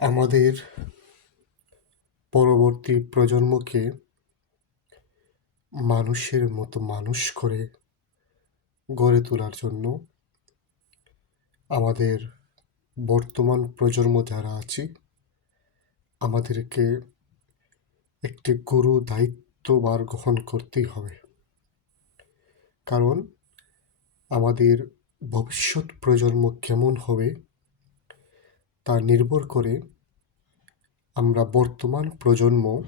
আমাদের পরবর্তী প্রজন্মকে মানুষের মতো মানুষ করে গড়ে তোলার জন্য আমাদের বর্তমান প্রজন্ম যারা আছি আমাদেরকে একটি গুরু দায়িত্বভার গ্রহণ করতেই হবে। কারণ আমাদের ভবিষ্যৎ প্রজন্ম কেমন হবে তা নির্ভর করে আমরা বর্তমান প্রজন্ম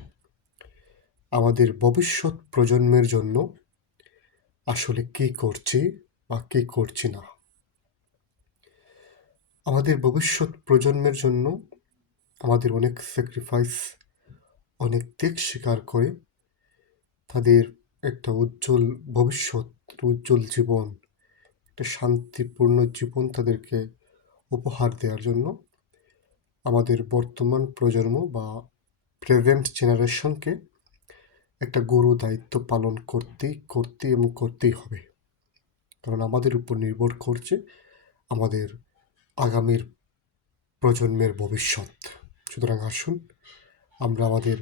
আমাদের ভবিষ্যৎ প্রজন্মের জন্য আসলে কী করছি বা কী করছি না। আমাদের ভবিষ্যৎ প্রজন্মের জন্য আমাদের অনেক স্যাক্রিফাইস, অনেক ত্যাগ স্বীকার করে তাদের একটা উজ্জ্বল ভবিষ্যৎ, উজ্জ্বল জীবন, একটা শান্তিপূর্ণ জীবন তাদেরকে উপহার দেওয়ার জন্য আমাদের বর্তমান প্রজন্ম বা প্রেজেন্ট জেনারেশনকে একটা গুরু দায়িত্ব পালন করতেই হবে। কারণ আমাদের উপর নির্ভর করছে আমাদের আগামীর প্রজন্মের ভবিষ্যৎ। সুতরাং আসুন আমরা আমাদের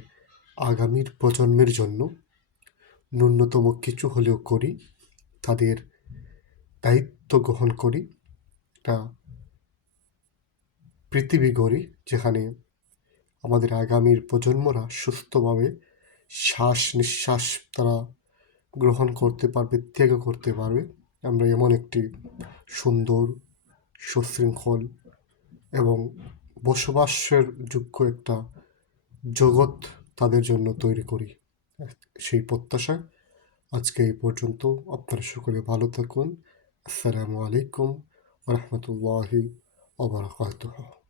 আগামীর প্রজন্মের জন্য ন্যূনতম কিছু হলেও করি, তাদের দায়িত্ব গ্রহণ করি, একটা পৃথিবী গড়ি যেখানে আমাদের আগামীর প্রজন্মরা সুস্থভাবে শ্বাস নিঃশ্বাস তারা গ্রহণ করতে পারবে, ত্যাগ করতে পারবে। আমরা এমন একটি সুন্দর, সুশৃঙ্খল এবং বসবাসের যোগ্য একটা জগৎ তাদের জন্য তৈরি করি। সেই প্রত্যাশায় আজকে এই পর্যন্ত। আপনারা সকলে ভালো থাকুন। আসসালামু আলাইকুম ওয়া রাহমাতুল্লাহি ওয়া বারাকাতুহু।